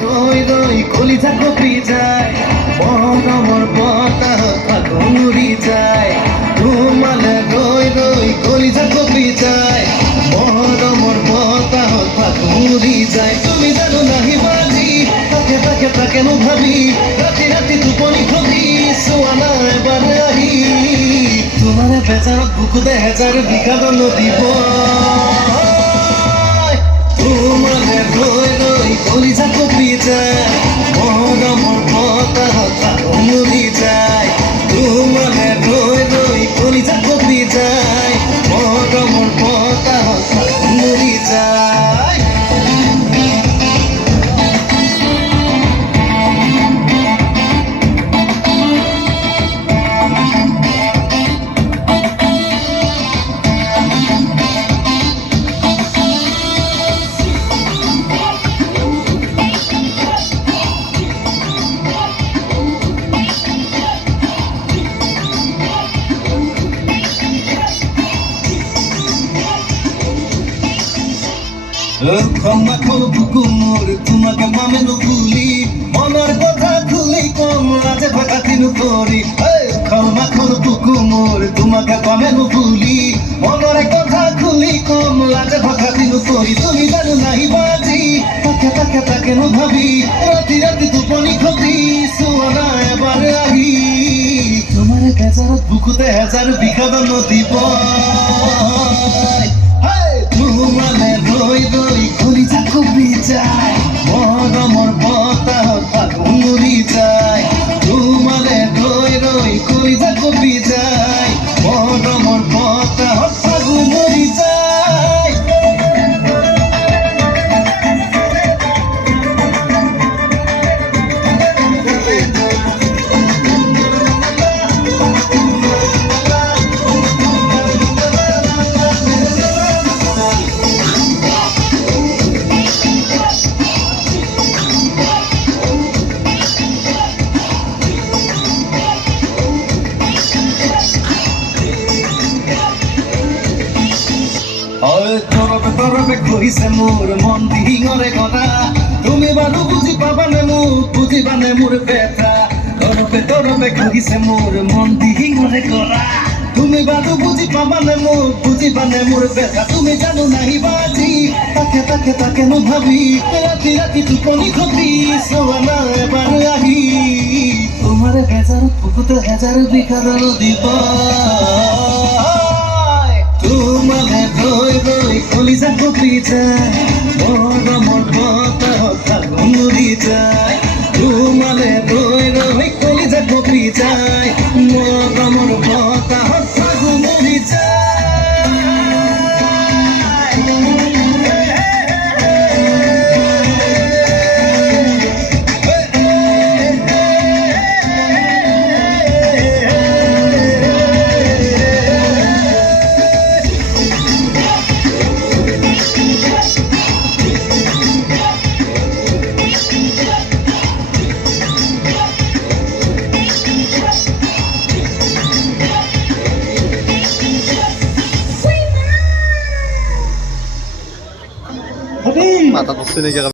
রই রই কলিজা কপি যায় মহরমর বতাহ ফাগুন উড়ি যায় ঘুমালে রই রই কলিজা কপি যায় মহরমর বতাহ ফাগুন উড়ি যায় তুমি জানো নাহি বাজি তাকে তাকে তাকে নো ভাবি রাতি রাতি টোপনি খবি সোয়ানা এবার আহি তোমার বেজাৰত বুকুতে হেজাৰ বিষাদ নদীব তোমালে রই রই কলিজা কপি যায় মহরমর বতাহ ফাগুন উড়ি যায় তোমালে রই রই কলিজা কপি যায় মহরমর বতাহ ফাগুন উড়ি যায় ক্ষমা করো বুকু মোর তোমাকে পামে নুকুলি মনের কথা খুলি কম লাজে ফাঁকা তিনু করি ক্ষমা করো বুকু মোর তোমাকে পামে নুকুলি মনের কথা খুলি কম লাজে ফাঁকা তিনু করি তুমি জানো নাহি বাজি তাকে তাকে তাকে নো ভাবি রাতি রাতি টোপনি খবি সোয়ানা এবার আহি তোমার বেজাৰত বুকুতে হেজাৰ বিষাদ নদীব তোমালে রই রই কলিজা কপি যায় মহরমর বতাহ ফাগুন উড়ি যায় তোমালে রই রই কলিজা কপি যায় মহরমর বতাহ ফাগুন উড়ি যায় তৰবে তৰবে কহিছে মোৰ মন দিহিঙৰে কথা তুমি বাৰু বুজি পাবানে মোক বুজিবানে মোৰ বেথা তৰবে তৰবে কহিছে মোৰ মন দিহিঙৰে কৰা তুমি বাৰু বুজি পাবানে মোক বুজিবানে মোৰ বেথা তুমি জানো নাহি বাজি তাকে তাকে তাকে নো ভাবি ৰাতি ৰাতি টোপনি খবি সোৱানা এবাৰ আহি তোমাৰ বেজাৰত বুকুতে হেজাৰ বিষাদ নদীব তোমালে রই রই কলিজা কপি যায় মহরমর বতাহ ফাগুন উড়ি যায় তোমালে রই রই কলিজা কপি যায় মহরমর বতাহ ফাগুন উড়ি যায় মাথা পড়ছে নাকি